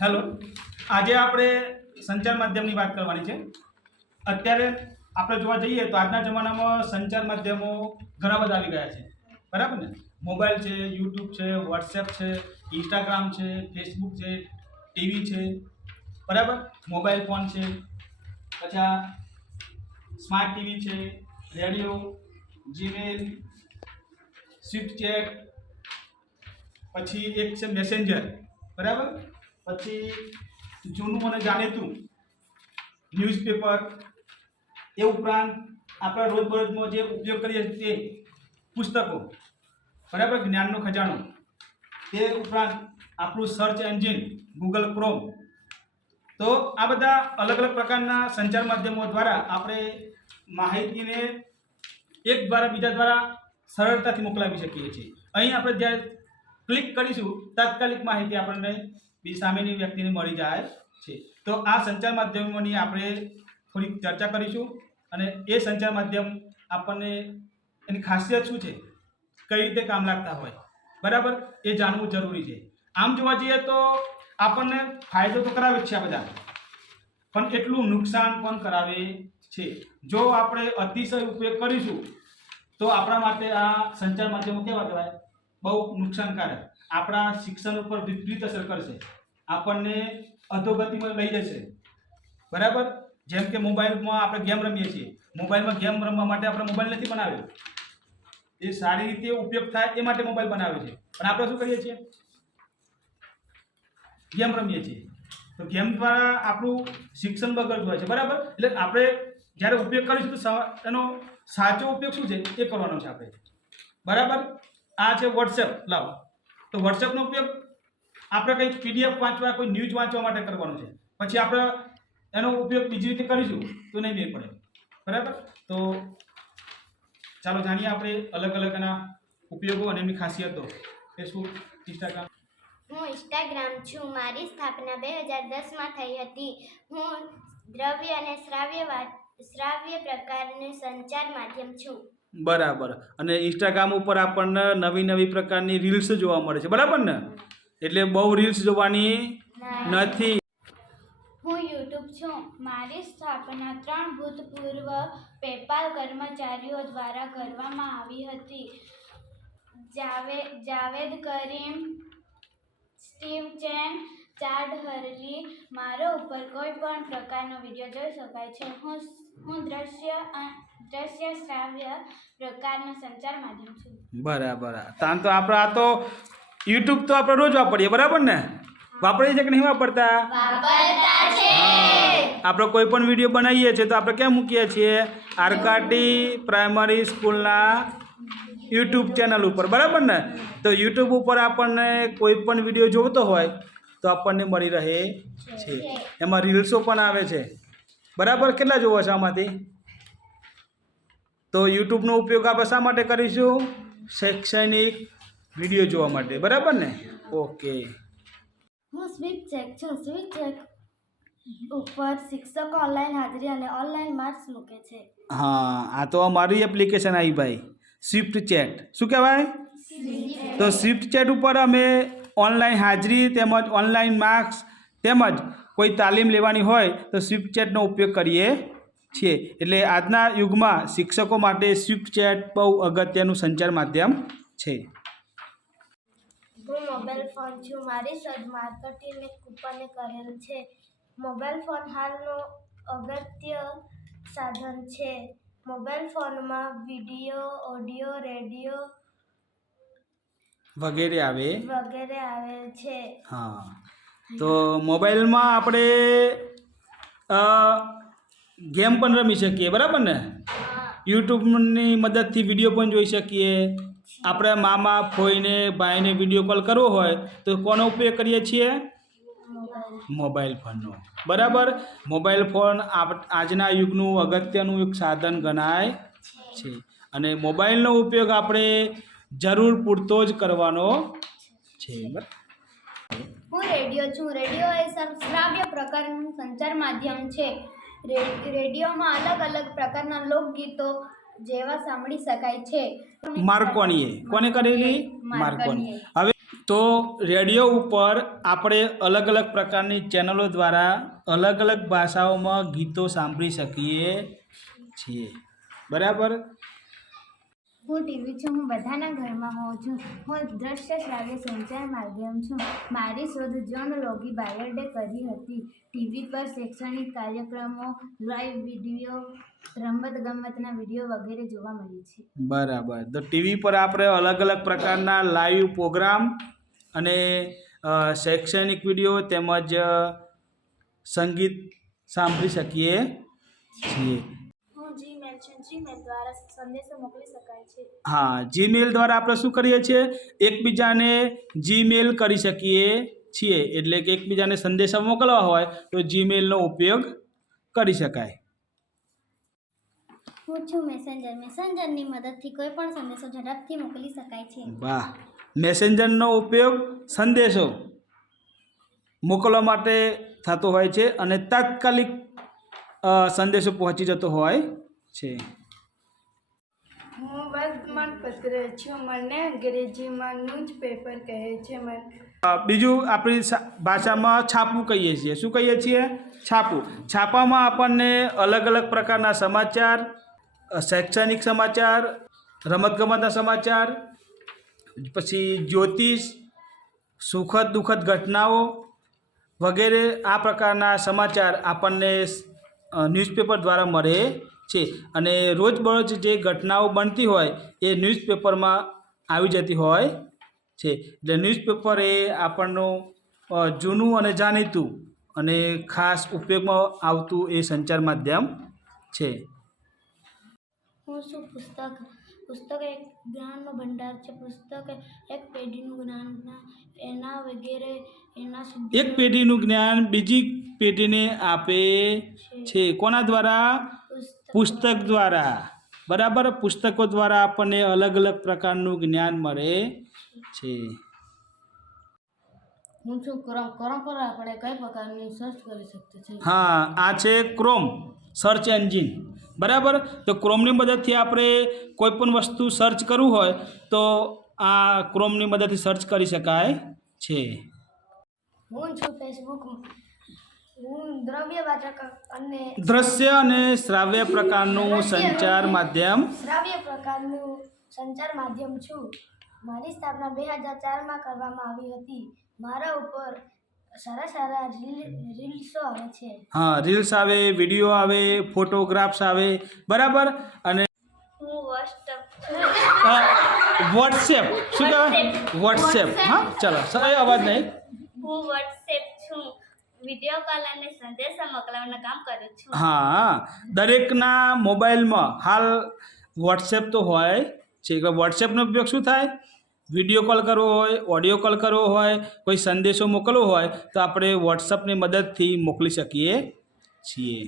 Hello, આજે આપણે સંચાર માધ્યમની વાત કરવાની છે. અત્યારે આપણે જોવા જઈએ તો આજના જમાનામાં સંચાર માધ્યમો ઘણા બધા આવી ગયા છે, બરાબર ને? મોબાઈલ છે, યુટ્યુબ છે, વોટ્સએપ છે, ઇન્સ્ટાગ્રામ છે, ફેસબુક છે, ટીવી છે, બરાબર? મોબાઈલ ફોન છે, પછી આ સ્માર્ટ ટીવી છે, રેડિયો, જીમેલ, સ્વિફ્ટ ચેટ, પછી એક છે મેસેન્જર, બરાબર? પછી જૂનું અને જાણીતું ન્યૂઝપેપર, એ ઉપરાંત આપણા રોજબરોજમાં જે ઉપયોગ કરીએ તે પુસ્તકો, બરાબર? જ્ઞાનનો ખજાનો, તે ઉપરાંત આપણું સર્ચ એન્જિન ગૂગલ ક્રોમ. તો આ બધા અલગ અલગ પ્રકારના સંચાર માધ્યમો દ્વારા આપણે માહિતીને એક દ્વારા બીજા દ્વારા સરળતાથી મોકલાવી શકીએ છીએ. અહીં આપણે જ્યારે ક્લિક કરીશું તાત્કાલિક માહિતી આપણને સામેની વ્યક્તિને મળી જાય છે. તો આ સંચાર માધ્યમોની આપણે થોડીક ચર્ચા કરીશું અને એ સંચાર માધ્યમ આપણને એની ખાસિયત શું છે, કઈ રીતે કામ લાગતા હોય, બરાબર, એ જાણવું જરૂરી છે. આમ જોવા જઈએ તો આપણને ફાયદો તો કરાવે જ છે આ બધા, પણ એટલું નુકસાન પણ કરાવે છે. જો આપણે અતિશય ઉપયોગ કરીશું તો આપણા માટે આ સંચાર માધ્યમો કેવા કહેવાય? બહુ નુકસાનકારક. આપણા શિક્ષણ ઉપર વિપરીત અસર કરશે, આપણને અધોગતિમાં લઈ જશે, બરાબર? જેમ કે મોબાઈલમાં આપણે ગેમ રમીએ છીએ. મોબાઈલમાં ગેમ રમવા માટે આપણે મોબાઈલ નથી બનાવ્યો, એ સારી રીતે ઉપયોગ થાય એ માટે મોબાઈલ બનાવ્યો છે. પણ આપણે શું કરીએ છીએ? ગેમ રમીએ છીએ. તો ગેમ દ્વારા આપણું શિક્ષણ બગડતું હોય છે, બરાબર? એટલે આપણે જ્યારે ઉપયોગ કરીશું તો એનો સાચો ઉપયોગ શું છે એ કરવાનો છે આપણે, બરાબર? આ છે વોટ્સએપ. લાવો, તો વોટ્સએપનો ઉપયોગ આપણે કંઈક પીડીએફ વાંચવા, કોઈ ન્યૂઝ વાંચવા માટે કરવાનો છે. પછી આપણે એનો ઉપયોગ બીજી રીતે કરીશું તો નહીં મેળ પડે, બરાબર? તો ચાલો જાણીએ આપણે અલગ અલગ એના ઉપયોગો અને એમની ખાસિયતો. Facebook, Instagram. હું ઇન્સ્ટાગ્રામ છું. મારી સ્થાપના 2010માં થઈ હતી. હું દ્રવ્ય અને શ્રાવ્ય પ્રકારનું સંચાર માધ્યમ છું. બરાબર. અને ઇન્સ્ટાગ્રામ ઉપર આપણને નવી નવી પ્રકારની રીલ્સ જોવા મળે છે, બરાબર ને? એટલે બહુ રીલ્સ જોવાની નથી. હું યુટ્યુબ છું. મારી સ્થાપના 3 ભૂતપૂર્વ પેપાલ કર્મચારીઓ દ્વારા કરવામાં આવી હતી. Jawed Karim, Steve Chen, Chad Hurley. મારો ઉપર કોઈ પણ પ્રકારનો વિડીયો જોઈ શકાય છે. હું દ્રશ્ય શ્રાવ્ય પ્રકારનો સંચાર માધ્યમ છું. બરાબર. તાન તો આપણે આ તો યુટ્યુબ તો આપણે રોજ વાપરીએ, બરાબર ને? વાપરીએ છે કે નહીં વાપરતા? આપણે કોઈ પણ વિડીયો બનાવીએ છીએ તો આપણે ક્યાં મૂકીએ છીએ? આરકાટી પ્રાઇમરી સ્કૂલના યુટ્યુબ ચેનલ ઉપર, બરાબર ને? તો યુટ્યુબ ઉપર આપણને કોઈ પણ વિડીયો જોતો હોય તો આપણને મળી રહે છે. એમાં રીલ્સો પણ આવે છે, બરાબર? કેટલા જોવો છો આમાંથી? તો યુટ્યુબનો ઉપયોગ આપણે શા માટે કરીશું? શૈક્ષણિક વિડીયો જોવા માટે, બરાબર ને? ઓકે. હું સ્વિફ્ટ ચેક છું. સ્વિફ્ટ ચેક ઉપર શિક્ષકો ઓનલાઈન હાજરી અને ઓનલાઈન માર્ક્સ મૂકે છે. હા, આ તો અમારી એપ્લિકેશન આવી ભાઈ, સ્વિફ્ટ ચેટ. શું કહેવાય? તો સ્વિફ્ટ ચેટ ઉપર અમે ઓનલાઈન હાજરી તેમજ ઓનલાઈન માર્ક્સ તેમજ કોઈ તાલીમ લેવાની હોય તો સ્વિફ્ટ ચેટનો ઉપયોગ કરીએ છીએ. એટલે આજના યુગમાં શિક્ષકો માટે સ્વિફ્ટ ચેટ બહુ અગત્યનું સંચાર માધ્યમ છે. હું મોબાઈલ ફોન છું. મારી શોધ માર્કેટિંગ કૂપને કરેલ છે. મોબાઈલ ફોન હાલનો અગત્ય સાધન છે. મોબાઈલ ફોનમાં વિડીયો, ઓડિયો, રેડિયો વગેરે આવે છે. હા, તો મોબાઈલમાં આપણે ગેમ પણ રમી શકીએ, બરાબર ને? યુટ્યુબની મદદથી વિડીયો પણ જોઈ શકીએ. આપણે મામા, ફોઈને, ભાઈને વિડીયો કોલ કરવો હોય તો કોનો ઉપયોગ કરીએ છીએ? મોબાઈલ ફોનનો, બરાબર? મોબાઈલ ફોન આજના યુગનું અગત્યનું એક સાધન ગણાય છે. અને મોબાઈલનો ઉપયોગ આપણે જરૂર પૂરતો જ કરવાનો છે. હું રેડિયો છું. રેડિયો એ શ્રાવ્ય પ્રકારનું સંચાર માધ્યમ છે. રેડિયોમાં અલગ અલગ પ્રકારના લોકગીતો જેવા સાંભળી શકાય છે. માર્કોનીએ કોને કરેલી? માર્કોની. હવે તો રેડિયો ઉપર આપણે અલગ અલગ પ્રકારની ચેનલો દ્વારા અલગ અલગ ભાષાઓમાં ગીતો સાંભળી શકીએ છીએ, બરાબર. હું ટીવી છું. હું બધાના ઘરમાં હોઉં છું. હું દ્રશ્ય શ્રાવ્ય સંચાર માધ્યમ છું. મારી શોધ જ્હોન લોગી બાયર્ડે કરી હતી. ટીવી પર શૈક્ષણિક કાર્યક્રમો, લાઈવ વિડીયો, રમતગમતના વિડીયો વગેરે જોવા મળે છે. બરાબર. તો ટીવી પર આપણે અલગ અલગ પ્રકારના લાઈવ પ્રોગ્રામ અને શૈક્ષણિક વિડીયો તેમજ સંગીત સાંભળી શકીએ છીએ. જીમેલ છે. જીમેલ દ્વારા સંદેશો મોકલી શકાય છે. હા, જીમેલ દ્વારા આપણે શું કરીએ છીએ? એકબીજાને જીમેલ કરી શકીએ છીએ. એટલે કે એકબીજાને સંદેશા મોકલવા હોય તો જીમેલનો ઉપયોગ કરી શકાય. હું છું મેસેન્જર. મેસેન્જરની મદદથી કોઈ પણ સંદેશો ઝડપથી મોકલી શકાય છે. વાહ. મેસેન્જરનો ઉપયોગ સંદેશો મોકલવા માટે થતો હોય છે અને તાત્કાલિક સંદેશો પહોંચી જતો હોય છે. હું વર્તમાનપત્ર છું. મને અંગ્રેજીમાં ન્યૂઝપેપર કહે છે. બીજું આપણી ભાષામાં છાપું કહીએ છીએ. શું કહીએ છીએ? છાપું. છાપામાં આપણને અલગ અલગ પ્રકારના સમાચાર, શૈક્ષણિક સમાચાર, રમતગમતના સમાચાર, પછી જ્યોતિષ, સુખદ દુઃખદ ઘટનાઓ વગેરે આ પ્રકારના સમાચાર આપણને ન્યૂઝપેપર દ્વારા મળે છે. અને રોજબરોજ જે ઘટનાઓ બનતી હોય એ ન્યૂઝપેપરમાં આવી જતી હોય છે. એટલે ન્યૂઝપેપર એ આપણનું જૂનું અને જાણીતું અને ખાસ ઉપયોગમાં આવતું એ સંચાર માધ્યમ છે. હું શું પુસ્તક એક જ્ઞાનનો ભંડાર છે. પુસ્તક એક પેઢીનું જ્ઞાન એના વગેરે એના સુધી એક પેઢીનું જ્ઞાન બીજી પેઢીને આપે છે. કોના દ્વારા? પુસ્તક દ્વારા. બરાબર. પુસ્તકો દ્વારા આપણને અલગ અલગ પ્રકારનું જ્ઞાન મળે છે. હું છું ક્રોમ. ક્રોમ પર આપણે કઈ પ્રકારની સર્ચ કરી શકીએ છીએ? હા, આ છે ક્રોમ સર્ચ એન્જિન. બરાબર. તો ક્રોમની મદદથી આપણે કોઈ પણ વસ્તુ સર્ચ કરવું હોય તો આ ક્રોમની મદદથી સર્ચ કરી શકાય છે. હું છું ફેસબુક. હું દ્રવ્યવાચક અને દ્રશ્ય અને શ્રાવ્ય પ્રકારનું સંચાર માધ્યમ. શ્રાવ્ય પ્રકારનું સંચાર માધ્યમ છું. મારી સ્થાપના 2004માં કરવામાં આવી હતી. મારા ઉપર સારા રીલ્સો આવે છે. હા, રીલ્સ આવે, વિડીયો આવે, ફોટોગ્રાફ્સ આવે. બરાબર. અને હું વોટ્સએપ વોટ્સએપ શું કહેવાય? વોટ્સએપ. હા, ચાલો એ અવાજ નહીં. હું વોટ્સએપ છું. વિડીયો કોલ અને સંદેશા મોકલવાનું કામ કરું છું. હા, દરેકના મોબાઈલમાં હાલ વોટ્સએપ તો હોય છે. વોટ્સએપનો ઉપયોગ શું થાય? વિડીયો કોલ કરવો હોય, ઓડિયો કોલ કરવો હોય, કોઈ સંદેશો મોકલવો હોય તો આપણે વોટ્સએપની મદદથી મોકલી શકીએ છીએ.